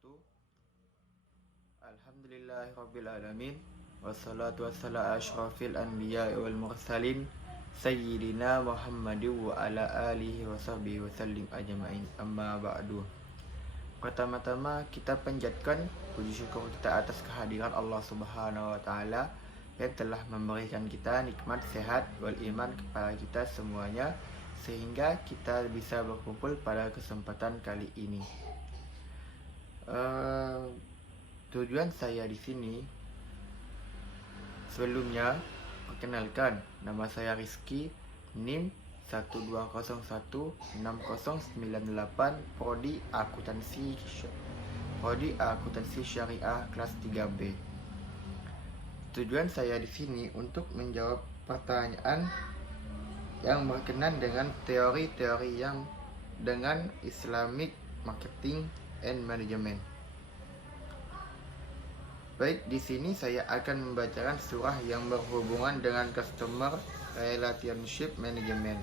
wabarakatuh. Alhamdulillahirrabbilalamin. Wassalatu wassalamu ashrafil anbiya wal mursalin Sayyidina Muhammadin wa ala alihi wa sahbihi wa sallim ajma'in. Amma ba'du. Pertama-tama kita panjatkan puji syukur kita atas kehadiran Allah Subhanahu wa taala yang telah memberikan kita nikmat sehat wal iman kepada kita semuanya sehingga kita bisa berkumpul pada kesempatan kali ini. Tujuan saya di sini sebelumnya perkenalkan, nama saya Rizky, NIM 120160098, Prodi Akuntansi Syariah kelas 3B. Tujuan saya di sini untuk menjawab pertanyaan yang berkenan dengan teori-teori yang dengan Islamic Marketing and Management. Baik, di sini saya akan membacakan surah yang berhubungan dengan Customer Relationship Management.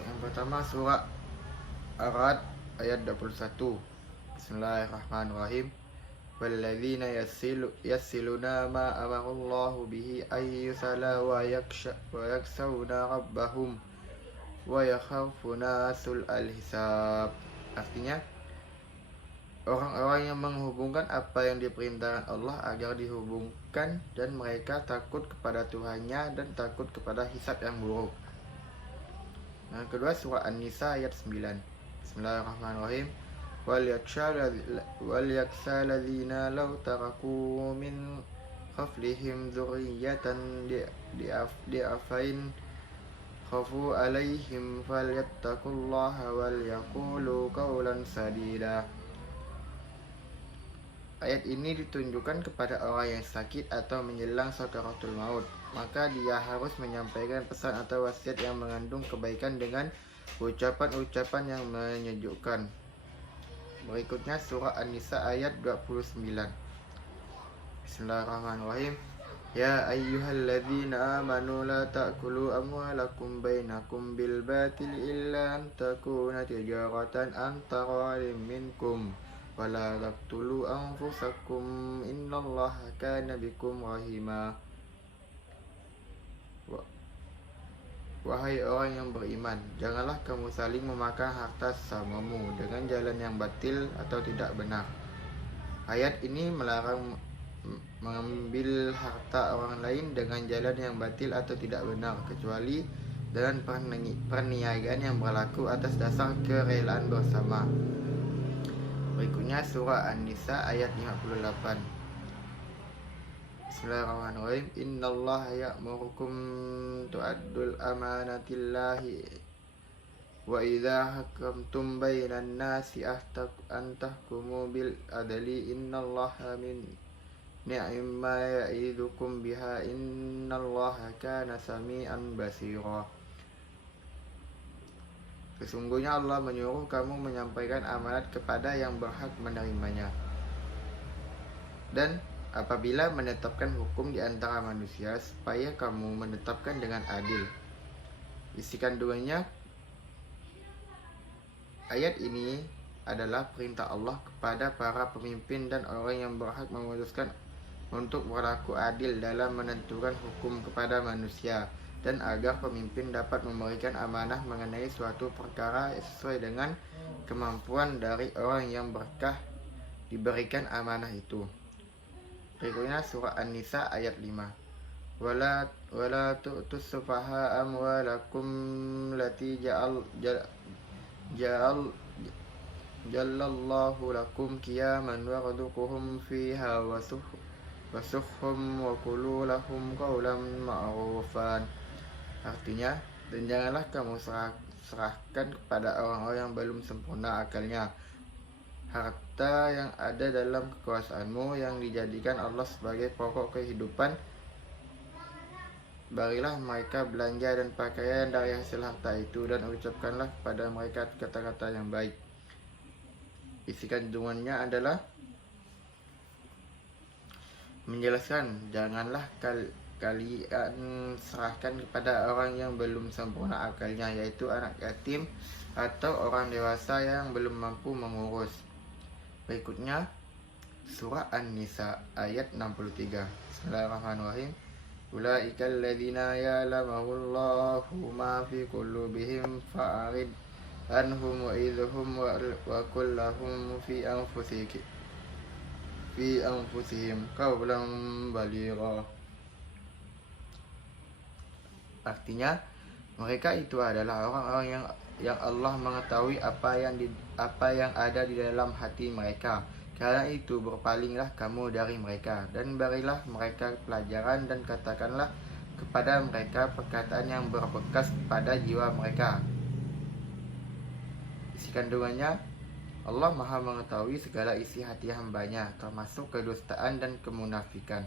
Yang pertama surah Ar-Ra'd ayat 21. Bismillahirrahmanirrahim. Walladzina yassiluna ma amarallahu bihi ayyusala wa yaksawna rabbahum wa yakhafuna sul'al hisab. Artinya, orang-orang yang menghubungkan apa yang diperintahkan Allah agar dihubungkan, dan mereka takut kepada Tuhannya dan takut kepada hisab yang buruk. Yang kedua surah An-Nisa ayat 9. Bismillahirrahmanirrahim. Wal yaksal ladzina law taraku min khaflihim dzurriyyatan di'afain khafu alaihim falyattaqullaha wal yaqulu qawlan sadida. Ayat ini ditunjukkan kepada orang yang sakit atau menjelang sakaratul maut, maka dia harus menyampaikan pesan atau wasiat yang mengandung kebaikan dengan ucapan-ucapan yang menyejukkan. Berikutnya surah An-Nisa ayat 29. Bismillahirrahmanirrahim. Ya ayyuhalladzina amanu la ta'kulu amwalakum bainakum bil batil illa an takuna tijaratan an taradin minkum wala taqtulu anfusakum innallaha kana bikum rahima. Wahai orang yang beriman, janganlah kamu saling memakan harta sesamamu dengan jalan yang batil atau tidak benar. Ayat ini melarang mengambil harta orang lain dengan jalan yang batil atau tidak benar, kecuali dengan perniagaan yang berlaku atas dasar kerelaan bersama. Berikutnya surah An-Nisa ayat 58. Bismillahirrahmanirrahim. Innallaha ya'murukum tu'addul amanatillahi wa idza hakamtum bainan nasi an tahkumu bil adli innallaha min ni'ma ya'idukum biha innallaha kana sami'an basira. Sesungguhnya Allah menyuruh kamu menyampaikan amanat kepada yang berhak menerimanya, dan apabila menetapkan hukum di antara manusia, supaya kamu menetapkan dengan adil. Isi kandungannya ayat ini adalah perintah Allah kepada para pemimpin dan orang yang berhak memutuskan untuk berlaku adil dalam menentukan hukum kepada manusia, dan agar pemimpin dapat memberikan amanah mengenai suatu perkara sesuai dengan kemampuan dari orang yang diberikan amanah itu. Berikutnya surah An-Nisa ayat 5. Wala tu'tus sufaha amwalakum lati ja'alallahu lakum qiyaman warzuquhum fiha wasuhhum wa qulu lahum qawlan ma'rufan. Artinya, dan janganlah kamu serahkan kepada orang-orang yang belum sempurna akalnya harta yang ada dalam kekuasaanmu yang dijadikan Allah sebagai pokok kehidupan. Berilah mereka belanja dan pakaian dari hasil harta itu, dan ucapkanlah kepada mereka kata-kata yang baik. Isi kandungannya adalah menjelaskan, janganlah kalian serahkan kepada orang yang belum sempurna akalnya, yaitu anak yatim atau orang dewasa yang belum mampu mengurus. Berikutnya surah An-Nisa ayat 63. Bismillahirrahmanirrahim. Ulaika alladzina ya'lamuhullahu ma fi qulubihim fa'arid anhum wa'idhum wa kullahum fi anfusihim qawlan baligha. Artinya, mereka itu adalah orang-orang yang Allah mengetahui apa yang ada di dalam hati mereka. Karena itu berpalinglah kamu dari mereka dan berilah mereka pelajaran dan katakanlah kepada mereka perkataan yang berbekas pada jiwa mereka. Isi kandungannya, Allah Maha mengetahui segala isi hati hambanya, termasuk kedustaan dan kemunafikan.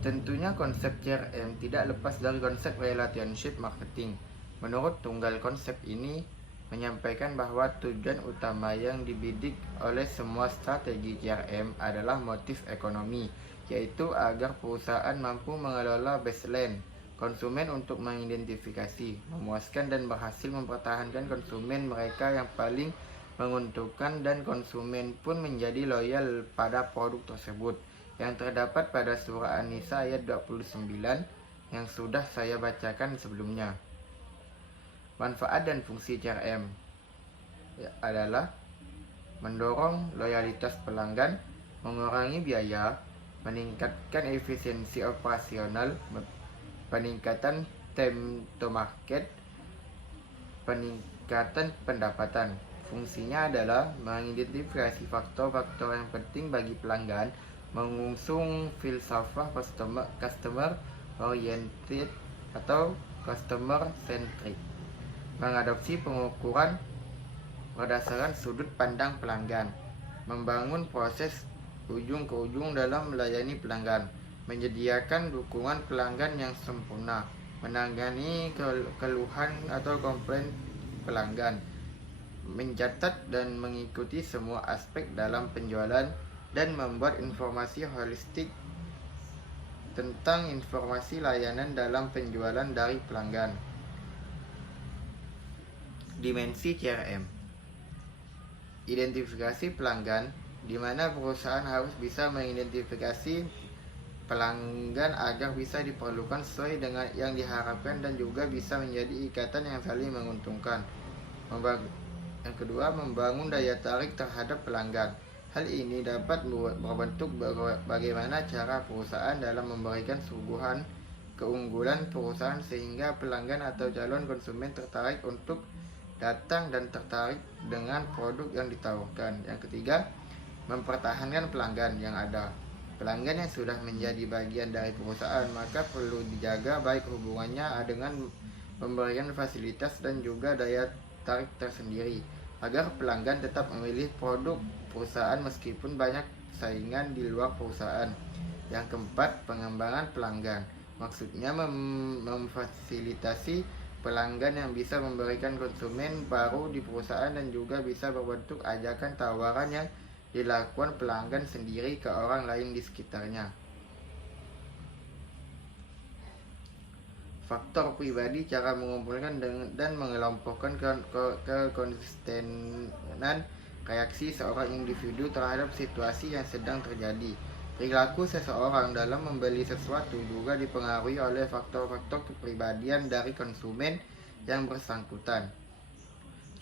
Tentunya konsep CRM tidak lepas dari konsep relationship marketing. Menurut tunggal konsep ini menyampaikan bahwa tujuan utama yang dibidik oleh semua strategi CRM adalah motif ekonomi, yaitu agar perusahaan mampu mengelola baseline konsumen untuk mengidentifikasi, memuaskan dan berhasil mempertahankan konsumen mereka yang paling menguntungkan, dan konsumen pun menjadi loyal pada produk tersebut, yang terdapat pada surah An-Nisa ayat 29 yang sudah saya bacakan sebelumnya. Manfaat dan fungsi CRM adalah mendorong loyalitas pelanggan, mengurangi biaya, meningkatkan efisiensi operasional, peningkatan time to market, peningkatan pendapatan. Fungsinya adalah mengidentifikasi faktor-faktor yang penting bagi pelanggan, mengusung filsafah customer oriented atau customer centric, mengadopsi pengukuran berdasarkan sudut pandang pelanggan, membangun proses ujung ke ujung dalam melayani pelanggan, menyediakan dukungan pelanggan yang sempurna, menangani keluhan atau komplain pelanggan, mencatat dan mengikuti semua aspek dalam penjualan, dan membuat informasi holistik tentang informasi layanan dalam penjualan dari pelanggan. Dimensi CRM. Identifikasi pelanggan, di mana perusahaan harus bisa mengidentifikasi pelanggan agar bisa diperlukan sesuai dengan yang diharapkan dan juga bisa menjadi ikatan yang saling menguntungkan. Yang kedua, membangun daya tarik terhadap pelanggan. Hal ini dapat berbentuk bagaimana cara perusahaan dalam memberikan suguhan keunggulan perusahaan sehingga pelanggan atau calon konsumen tertarik untuk datang dan tertarik dengan produk yang ditawarkan. Yang ketiga, mempertahankan pelanggan yang ada. Pelanggan yang sudah menjadi bagian dari perusahaan maka perlu dijaga baik hubungannya dengan memberikan fasilitas dan juga daya tarik tersendiri agar pelanggan tetap memilih produk perusahaan meskipun banyak saingan di luar perusahaan. Yang keempat, pengembangan pelanggan. Maksudnya memfasilitasi pelanggan yang bisa memberikan konsumen baru di perusahaan dan juga bisa berbentuk ajakan tawaran yang dilakukan pelanggan sendiri ke orang lain di sekitarnya. Faktor pribadi, cara mengumpulkan dan mengelompokkan kekonsistenan reaksi seorang individu terhadap situasi yang sedang terjadi. Perilaku seseorang dalam membeli sesuatu juga dipengaruhi oleh faktor-faktor kepribadian dari konsumen yang bersangkutan.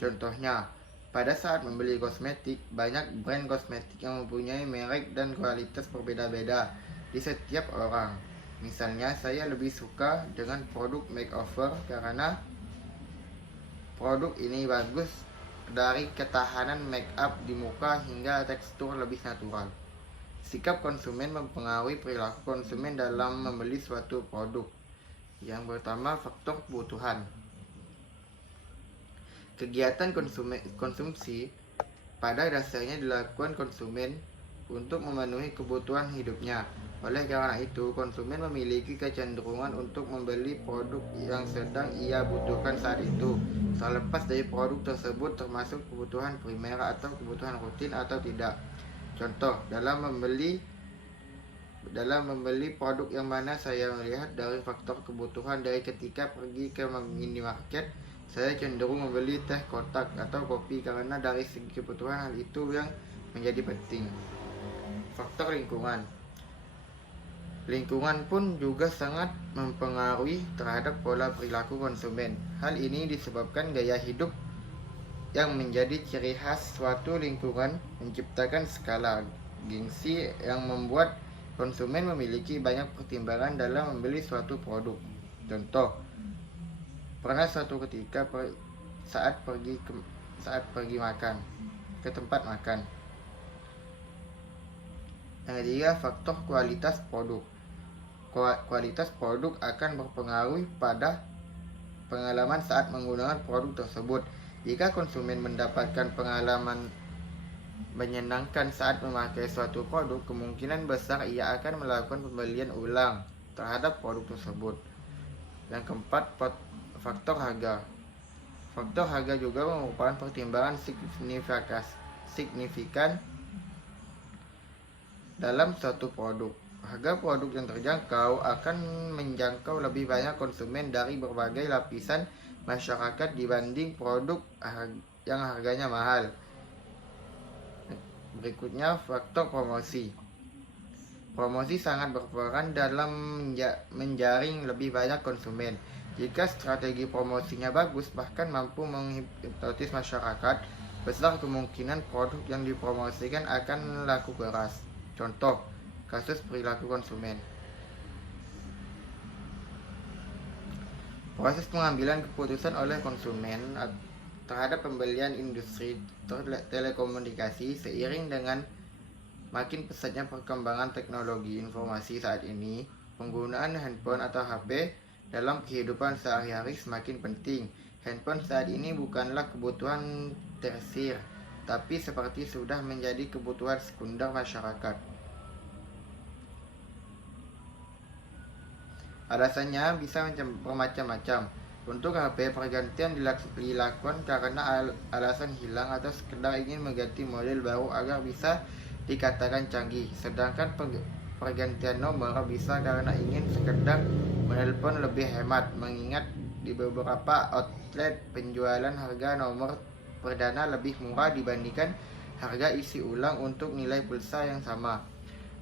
Contohnya, pada saat membeli kosmetik, banyak brand kosmetik yang mempunyai merek dan kualitas berbeda-beda di setiap orang. Misalnya, saya lebih suka dengan produk makeover karena produk ini bagus dari ketahanan make up di muka hingga tekstur lebih natural. Sikap konsumen mempengaruhi perilaku konsumen dalam membeli suatu produk. Yang pertama, faktor kebutuhan. Kegiatan konsumsi pada dasarnya dilakukan konsumen untuk memenuhi kebutuhan hidupnya. Oleh karena itu, konsumen memiliki kecenderungan untuk membeli produk yang sedang ia butuhkan saat itu, terlepas dari produk tersebut termasuk kebutuhan primer atau kebutuhan rutin atau tidak. Contoh, dalam membeli produk yang mana saya melihat dari faktor kebutuhan dari ketika pergi ke minimarket, saya cenderung membeli teh kotak atau kopi karena dari segi kebutuhan hal itu yang menjadi penting. Faktor lingkungan. Lingkungan pun juga sangat mempengaruhi terhadap pola perilaku konsumen. Hal ini disebabkan gaya hidup yang menjadi ciri khas suatu lingkungan menciptakan skala gengsi yang membuat konsumen memiliki banyak pertimbangan dalam membeli suatu produk. Contoh, pernah suatu ketika saat pergi makan ke tempat makan. Yang ketiga, faktor kualitas produk. Kualitas produk akan berpengaruh pada pengalaman saat menggunakan produk tersebut. Jika konsumen mendapatkan pengalaman menyenangkan saat memakai suatu produk, kemungkinan besar ia akan melakukan pembelian ulang terhadap produk tersebut. Yang keempat, faktor harga. Faktor harga juga merupakan pertimbangan signifikan dalam suatu produk. Harga produk yang terjangkau akan menjangkau lebih banyak konsumen dari berbagai lapisan masyarakat dibanding produk yang harganya mahal. Berikutnya, faktor promosi. Promosi sangat berperan dalam menjaring lebih banyak konsumen. Jika strategi promosinya bagus, bahkan mampu menghipnotis masyarakat, besar kemungkinan produk yang dipromosikan akan laku keras. Contoh, kasus perilaku konsumen. Proses pengambilan keputusan oleh konsumen terhadap pembelian industri telekomunikasi seiring dengan makin pesatnya perkembangan teknologi informasi saat ini, penggunaan handphone atau HP dalam kehidupan sehari-hari semakin penting. Handphone saat ini bukanlah kebutuhan tersier, tapi seperti sudah menjadi kebutuhan sekunder masyarakat. Alasannya bisa bermacam-macam. Untuk HP, pergantian dilakukan karena alasan hilang atau sekedar ingin mengganti model baru agar bisa dikatakan canggih. Sedangkan pergantian nomor bisa karena ingin sekedar menelpon lebih hemat, mengingat di beberapa outlet penjualan harga nomor perdana lebih murah dibandingkan harga isi ulang untuk nilai pulsa yang sama.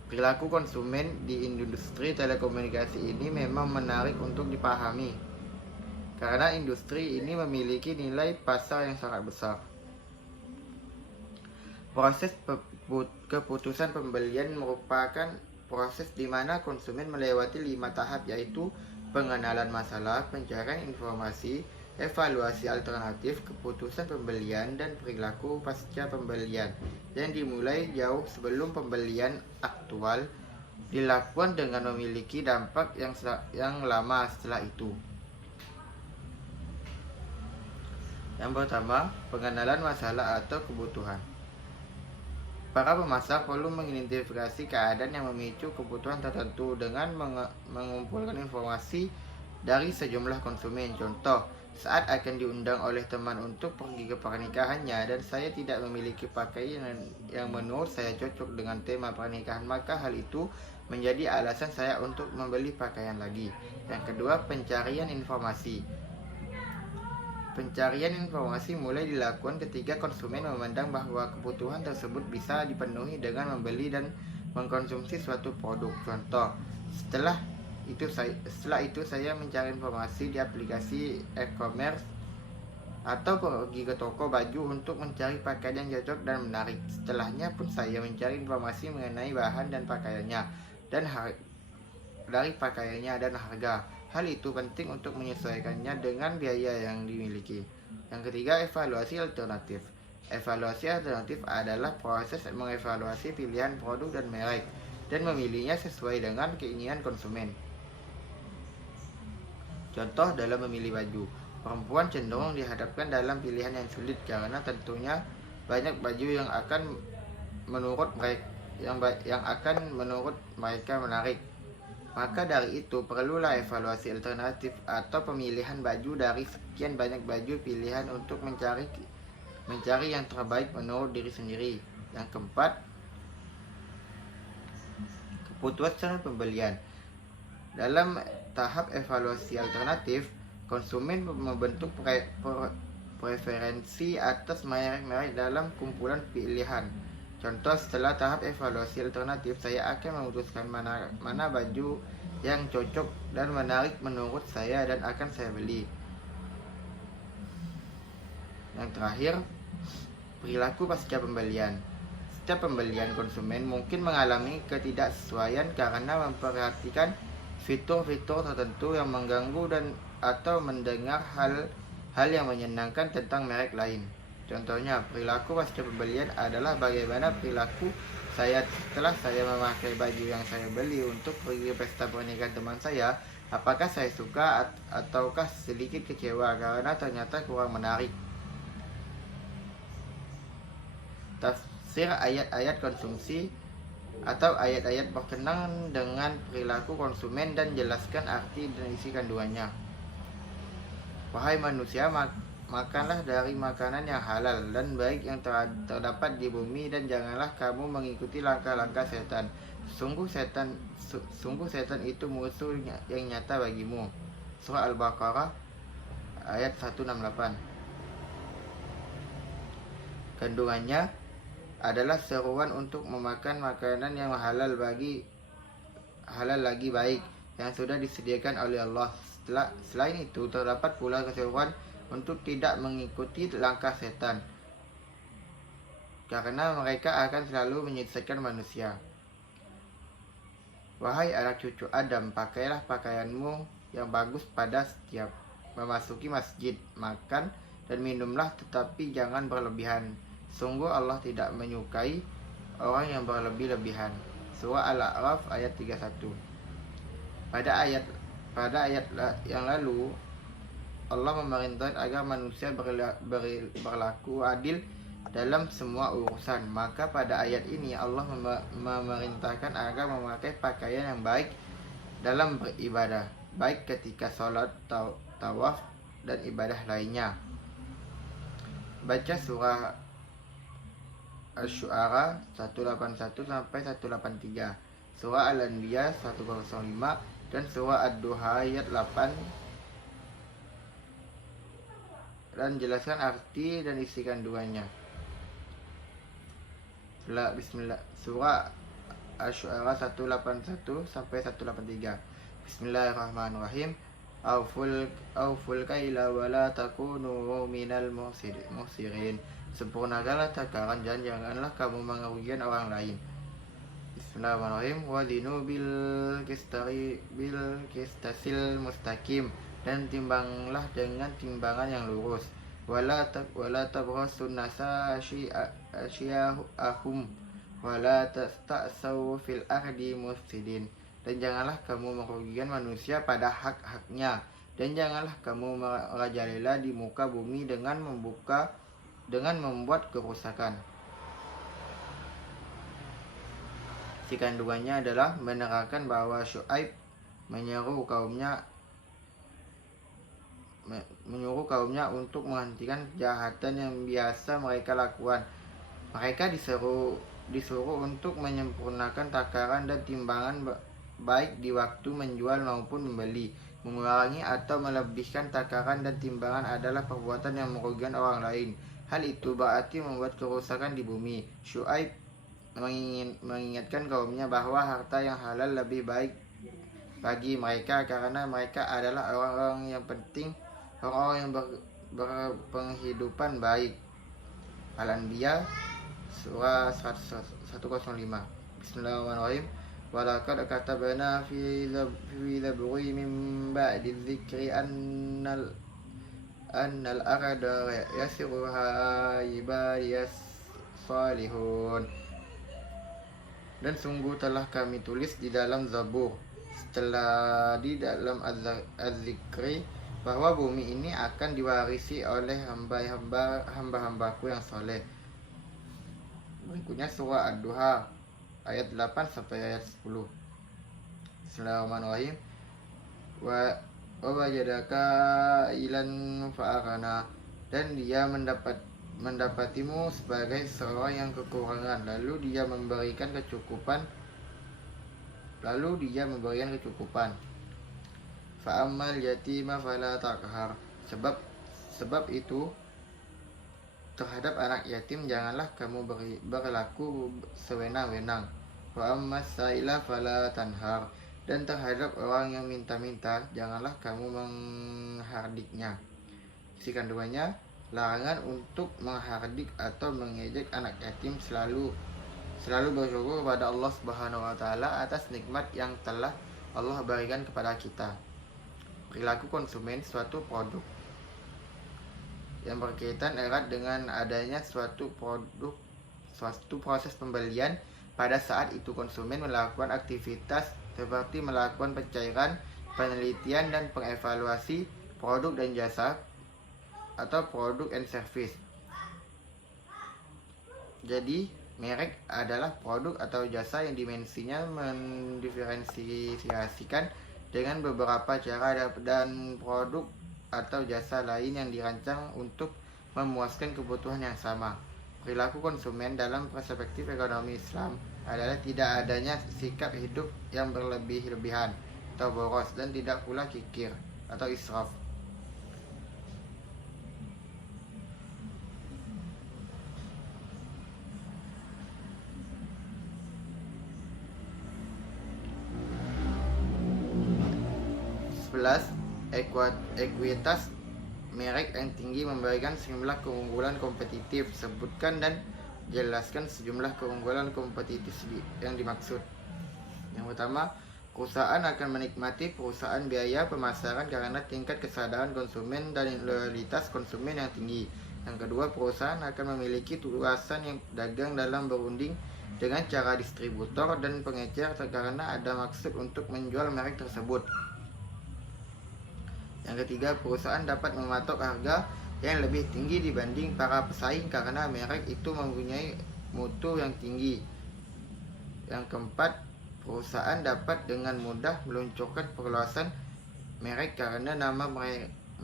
Perilaku konsumen di industri telekomunikasi ini memang menarik untuk dipahami, karena industri ini memiliki nilai pasar yang sangat besar. Proses keputusan pembelian merupakan proses di mana konsumen melewati 5 tahap, yaitu pengenalan masalah, pencarian informasi, evaluasi alternatif, keputusan pembelian, dan perilaku pasca pembelian, yang dimulai jauh sebelum pembelian aktual dilakukan dengan memiliki dampak yang lama setelah itu. Yang pertama, pengenalan masalah atau kebutuhan. Para pemasar perlu mengidentifikasi keadaan yang memicu kebutuhan tertentu dengan mengumpulkan informasi dari sejumlah konsumen. Contoh, saat akan diundang oleh teman untuk pergi ke pernikahannya dan saya tidak memiliki pakaian yang menurut saya cocok dengan tema pernikahan, maka hal itu menjadi alasan saya untuk membeli pakaian lagi. Yang kedua, pencarian informasi. Pencarian informasi mulai dilakukan ketika konsumen memandang bahwa kebutuhan tersebut bisa dipenuhi dengan membeli dan mengkonsumsi suatu produk. Contoh, setelah itu saya mencari informasi di aplikasi e-commerce atau pergi ke toko baju untuk mencari pakaian yang cocok dan menarik. Setelahnya pun saya mencari informasi mengenai bahan dan pakaiannya dari pakaiannya dan harga. Hal itu penting untuk menyesuaikannya dengan biaya yang dimiliki. Yang ketiga, evaluasi alternatif. Evaluasi alternatif adalah proses mengevaluasi pilihan produk dan merek dan memilihnya sesuai dengan keinginan konsumen. Contoh, dalam memilih baju, perempuan cenderung dihadapkan dalam pilihan yang sulit karena tentunya banyak baju yang akan menurut yang akan menurut mereka menarik. Maka dari itu perlulah evaluasi alternatif atau pemilihan baju dari sekian banyak baju pilihan untuk mencari yang terbaik menurut diri sendiri. Yang keempat, keputusan pembelian. Dalam tahap evaluasi alternatif, konsumen membentuk preferensi atas merek-merek dalam kumpulan pilihan. Contoh, setelah tahap evaluasi alternatif, saya akan memutuskan mana baju yang cocok dan menarik menurut saya dan akan saya beli. Yang terakhir, perilaku pasca pembelian. Setiap pembelian konsumen mungkin mengalami ketidaksesuaian karena memperhatikan fitur-fitur tertentu yang mengganggu dan atau mendengar hal yang menyenangkan tentang merek lain. Contohnya, perilaku pasca pembelian adalah bagaimana perilaku saya setelah saya memakai baju yang saya beli untuk pergi pesta pernikahan teman saya. Apakah saya suka ataukah sedikit kecewa karena ternyata kurang menarik. Tafsir ayat-ayat konsumsi atau ayat-ayat berkenaan dengan perilaku konsumen dan jelaskan arti dan isi kandungannya. Wahai manusia, makanlah dari makanan yang halal dan baik yang terdapat di bumi, dan janganlah kamu mengikuti langkah-langkah setan. Sungguh setan itu musuh yang nyata bagimu. Surah Al-Baqarah ayat 168. Kandungannya adalah seruan untuk memakan makanan yang halal lagi baik yang sudah disediakan oleh Allah. Selain itu, terdapat pula keseruan untuk tidak mengikuti langkah setan, karena mereka akan selalu menyesatkan manusia. Wahai anak cucu Adam, pakailah pakaianmu yang bagus pada setiap memasuki masjid. Makan dan minumlah, tetapi jangan berlebihan. Sungguh Allah tidak menyukai orang yang berlebih-lebihan. Surah Al-A'raf ayat 31. Pada ayat yang lalu, Allah memerintahkan agar manusia berlaku adil dalam semua urusan. Maka pada ayat ini Allah memerintahkan agar memakai pakaian yang baik dalam beribadah, baik ketika sholat, tawaf, dan ibadah lainnya. Baca surah Asy-Syu'ara 181 sampai 183, surah Al-Anbiya 105, dan surah Ad-Duha ayat 8, dan jelaskan arti dan isi kandungannya. Bismillah. Surah Asy-Syu'ara 181 sampai 183. Bismillahirrahmanirrahim. Auful kaila wa la takunu minal muhsirin. Sempurnakanlah takaran dan janganlah kamu merugikan orang lain. Bismillahirrahmanirrahim. Wadinu bil kistasil mustaqim, dan timbanglah dengan timbangan yang lurus. Wala tabghasun nasa asyiyahum wala ta'saw fil ardi mufsidin. Dan janganlah kamu merugikan manusia pada hak-haknya, dan janganlah kamu merajalela di muka bumi dengan membuat kerusakan. Si kandungannya adalah menerangkan bahwa Syuaib menyuruh kaumnya untuk menghentikan kejahatan yang biasa mereka lakukan. Mereka disuruh untuk menyempurnakan takaran dan timbangan baik di waktu menjual maupun membeli. Mengurangi atau melebihkan takaran dan timbangan adalah perbuatan yang merugikan orang lain. Hal itu berarti membuat kerusakan di bumi. Syuaib mengingatkan kaumnya bahwa harta yang halal lebih baik bagi mereka, karena mereka adalah orang-orang yang penting, orang-orang yang berpenghidupan baik. Al-Anbiya surah 105. Bismillahirrahmanirrahim. Walaqad katabna fi zaburi min ba'di dzikri annal arda yasiruha ibadiyas salihun. Dan sungguh telah kami tulis di dalam Zabur di dalam Az-Zikri bahwa bumi ini akan diwarisi oleh hamba-hambaku yang soleh. Berikutnya surah Ad-Duha ayat 8 sampai ayat 10. Bismillahirrahmanirrahim. Wa wajadaka ilan fa'akana, dan dia mendapatimu sebagai seorang yang kekurangan, lalu dia memberikan kecukupan. Fa'ammal yatima fala taqhar, sebab itu terhadap anak yatim janganlah kamu berlaku sewenang-wenang. Wa'ammas sa'ila fala tanhar, dan terhadap orang yang minta-minta janganlah kamu menghardiknya. Isi kandungannya, larangan untuk menghardik atau mengejek anak yatim. Selalu bersyukur kepada Allah Subhanahu wa taala atas nikmat yang telah Allah berikan kepada kita. Perilaku konsumen suatu produk yang berkaitan erat dengan adanya suatu proses pembelian. Pada saat itu konsumen melakukan aktivitas seperti melakukan pencairan, penelitian, dan pengevaluasi produk dan jasa atau produk and service. Jadi, merek adalah produk atau jasa yang dimensinya mendiferensiasikan dengan beberapa cara, dan produk atau jasa lain yang dirancang untuk memuaskan kebutuhan yang sama. Perilaku konsumen dalam perspektif ekonomi Islam adalah tidak adanya sikap hidup yang berlebih-lebihan atau boros, dan tidak pula kikir atau israf. Ekuitas merek yang tinggi memberikan sejumlah keunggulan kompetitif. Sebutkan dan jelaskan sejumlah keunggulan kompetitif yang dimaksud. Yang pertama, perusahaan akan menikmati perusahaan biaya pemasaran karena tingkat kesadaran konsumen dan loyalitas konsumen yang tinggi. Yang kedua, perusahaan akan memiliki luasan yang dagang dalam berunding dengan cara distributor dan pengecer karena ada maksud untuk menjual merek tersebut. Yang ketiga, perusahaan dapat mematok harga yang lebih tinggi dibanding para pesaing karena merek itu mempunyai mutu yang tinggi. Yang keempat, perusahaan dapat dengan mudah meluncurkan perluasan merek karena nama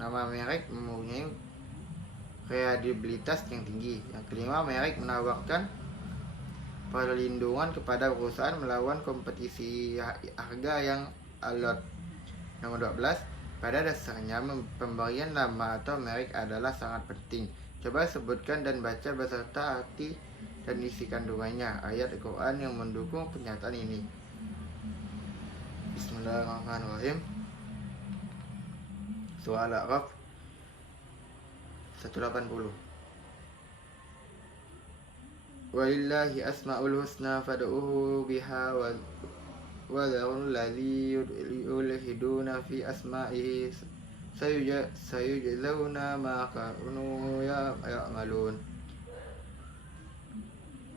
merek mempunyai kredibilitas yang tinggi. Yang kelima, merek menawarkan perlindungan kepada perusahaan melawan kompetisi harga yang alot. Nomor 12, pada dasarnya pemberian nama atau merek adalah sangat penting. Coba sebutkan dan baca beserta arti dan isi kandungannya ayat Al-Quran yang mendukung pernyataan ini. Bismillahirrahmanirrahim. Surah Al-A'raf 180. Walillahi asma'ul husna fad'uhu biha وَذَرُوا الَّذِي يُلْحِدُونَ فِي أَسْمَائِهِ سَيُجْزَوْنَ مَا كَانُوا يَعْمَلُونَ.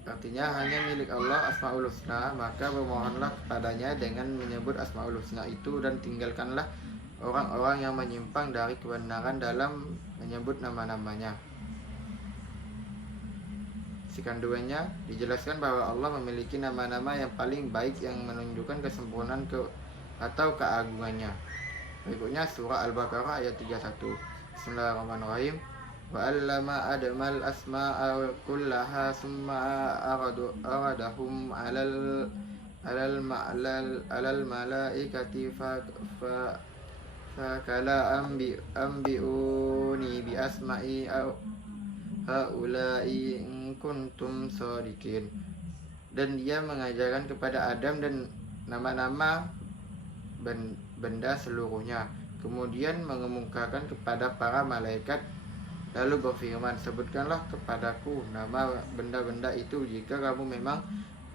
Artinya, hanya milik Allah Asmaul Husna, maka bermohonlah kepadanya dengan menyebut Asmaul Husna itu, dan tinggalkanlah orang-orang yang menyimpang dari kebenaran dalam menyebut nama-namanya. Isi kandungannya, dijelaskan bahwa Allah memiliki nama-nama yang paling baik yang menunjukkan kesempurnaan atau keagungannya. Berikutnya surah Al-Baqarah ayat 31. Bismillahirrahmanirrahim. Wa 'allama Adamal asma'a kullaha summa aradahum 'alal malaikati fa kala ambiuni bi asma'i haula'i in kuntum shadiqin. Dan dia mengajarkan kepada Adam dan nama-nama benda seluruhnya, kemudian mengemukakan kepada para malaikat, lalu berfirman, sebutkanlah kepadaku nama benda-benda itu jika kamu memang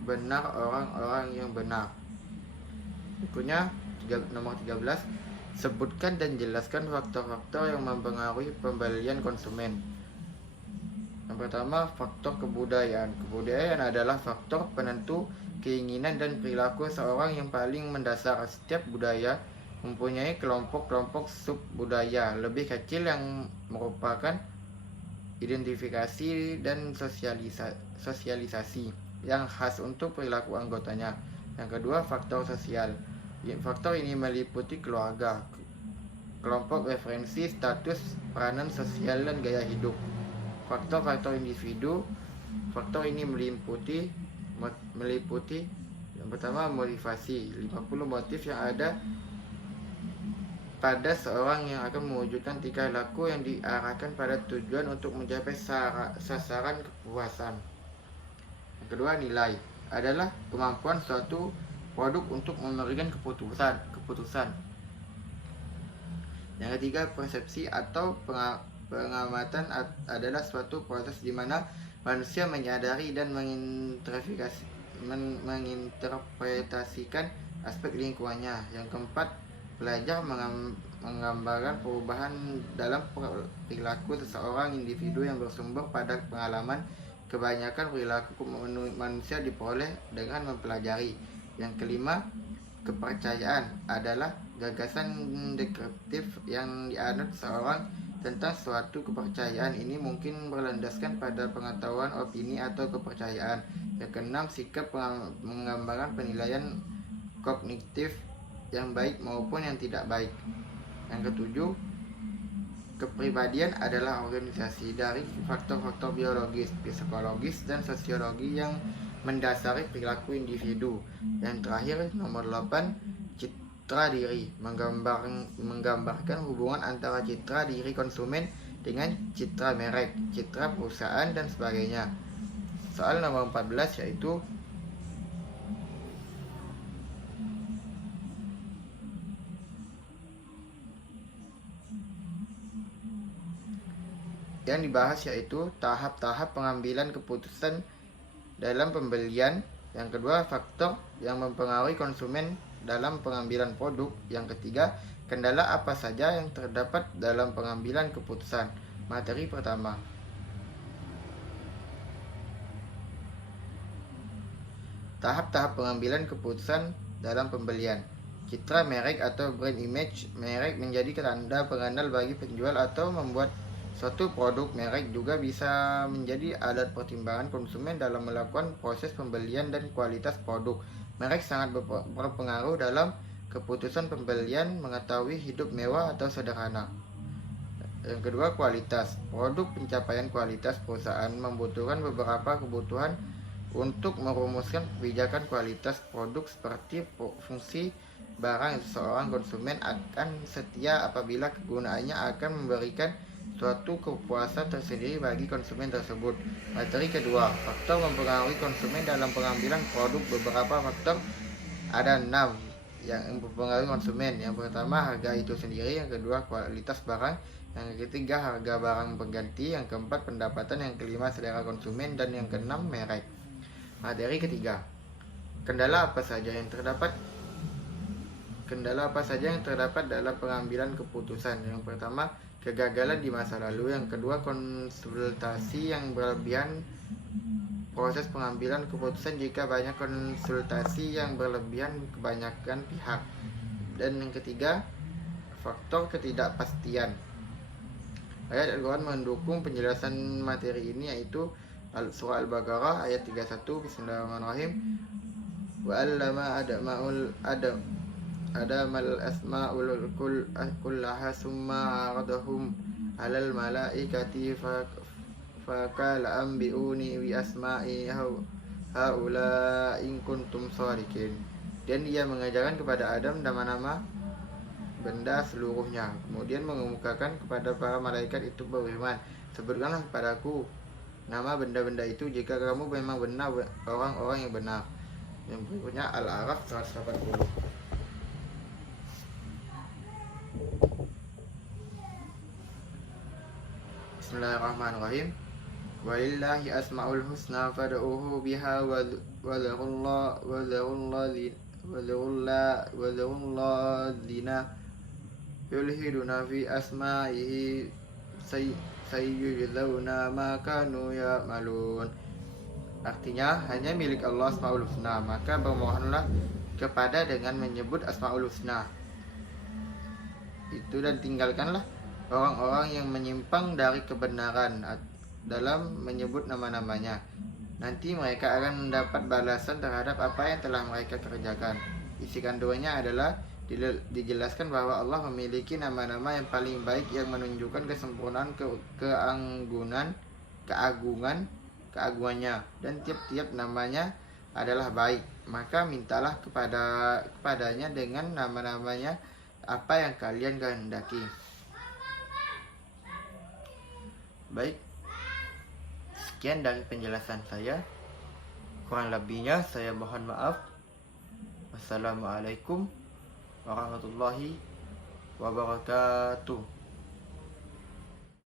benar orang-orang yang benar. Berikutnya nomor 13, sebutkan dan jelaskan faktor-faktor yang mempengaruhi pembelian konsumen. Yang pertama, faktor kebudayaan. Kebudayaan adalah faktor penentu keinginan dan perilaku seorang yang paling mendasar. Setiap budaya mempunyai kelompok-kelompok sub-budaya lebih kecil yang merupakan identifikasi dan sosialisasi. yang khas untuk perilaku anggotanya. Yang kedua, faktor sosial. Faktor ini meliputi keluarga, kelompok referensi, status, peranan sosial, dan gaya hidup. Faktor-faktor individu. Faktor ini meliputi yang pertama, motivasi. 50 motif yang ada pada seorang yang akan mewujudkan tingkah laku yang diarahkan pada tujuan untuk mencapai sasaran kepuasan. Yang kedua, nilai adalah kemampuan suatu produk untuk memberikan keputusan. Yang ketiga, persepsi atau pengamatan adalah suatu proses di mana manusia menyadari dan menginterpretasikan aspek lingkungannya. Yang keempat, belajar menggambarkan perubahan dalam perilaku seseorang individu yang bersumber pada pengalaman. Kebanyakan perilaku manusia diperoleh dengan mempelajari. Yang kelima, kepercayaan adalah gagasan deskriptif yang dianut seorang tentang suatu kepercayaan. Ini mungkin berlandaskan pada pengetahuan, opini, atau kepercayaan. Yang keenam, sikap menggambarkan penilaian kognitif yang baik maupun yang tidak baik. Yang ketujuh, kepribadian adalah organisasi dari faktor-faktor biologis, psikologis, dan sosiologi yang mendasari perilaku individu. Yang terakhir, nomor 8, citra diri, menggambarkan hubungan antara citra diri konsumen dengan citra merek, citra perusahaan, dan sebagainya. Soal nomor 14 yaitu yang dibahas yaitu tahap-tahap pengambilan keputusan dalam pembelian. Yang kedua, faktor yang mempengaruhi konsumen dalam pengambilan produk. Yang ketiga, kendala apa saja yang terdapat dalam pengambilan keputusan. Materi pertama, tahap-tahap pengambilan keputusan dalam pembelian. Citra merek atau brand image. Merek menjadi tanda pengenal bagi penjual atau membuat suatu produk. Merek juga bisa menjadi alat pertimbangan konsumen dalam melakukan proses pembelian dan kualitas produk. Merek sangat berpengaruh dalam keputusan pembelian, mengetahui hidup mewah atau sederhana. Yang kedua, kualitas. Produk pencapaian kualitas. Perusahaan membutuhkan beberapa kebutuhan untuk merumuskan kebijakan kualitas produk seperti fungsi barang. Seorang konsumen akan setia apabila kegunaannya akan memberikan suatu kepuasan tersendiri bagi konsumen tersebut. Materi kedua, faktor mempengaruhi konsumen dalam pengambilan produk. Beberapa faktor, ada 6 yang mempengaruhi konsumen. Yang pertama, harga itu sendiri. Yang kedua, kualitas barang. Yang ketiga, harga barang pengganti. Yang keempat, pendapatan. Yang kelima, selera konsumen. Dan yang keenam, merek. Materi ketiga, kendala apa saja yang terdapat dalam pengambilan keputusan. Yang pertama, kegagalan di masa lalu. Yang kedua, konsultasi yang berlebihan. Proses pengambilan keputusan jika banyak konsultasi yang berlebihan kebanyakan pihak. Dan yang ketiga, faktor ketidakpastian. Ayat Al-Quran mendukung penjelasan materi ini, yaitu Surah Al-Baqarah ayat 31. Bismillahirrahmanirrahim. Wa allama adamal asma'ul kullaha summa aradahum alal malaikati faqala anbi'uni bi asma'i haula in kuntum shadiqin. Dan dia mengajarkan kepada Adam nama-nama benda seluruhnya, kemudian mengemukakan kepada para malaikat itu berfirman, sebutkanlah kepadaku nama benda-benda itu jika kamu memang benar orang-orang yang benar. Yang berikutnya Al-A'raf 180. Bismillahirrahmanirrahim. Walillahi asma'ul husna fad'uhu biha wa dharulladhina yulhiduna fi asma'ihi sayyujzauna ma kanu ya'malun. Artinya, hanya milik Allah Asmaul Husna, maka bermohonlah kepada dengan menyebut Asmaul Husna itu, dan tinggalkanlah orang-orang yang menyimpang dari kebenaran dalam menyebut nama-namanya. Nanti mereka akan mendapat balasan terhadap apa yang telah mereka kerjakan. Isi kandungannya adalah dijelaskan bahwa Allah memiliki nama-nama yang paling baik yang menunjukkan kesempurnaan, keagungannya, dan tiap-tiap namanya adalah baik. Maka mintalah kepadanya dengan nama-namanya apa yang kalian kehendaki. Baik, sekian dari penjelasan saya. Kurang lebihnya saya mohon maaf. Wassalamualaikum warahmatullahi wabarakatuh.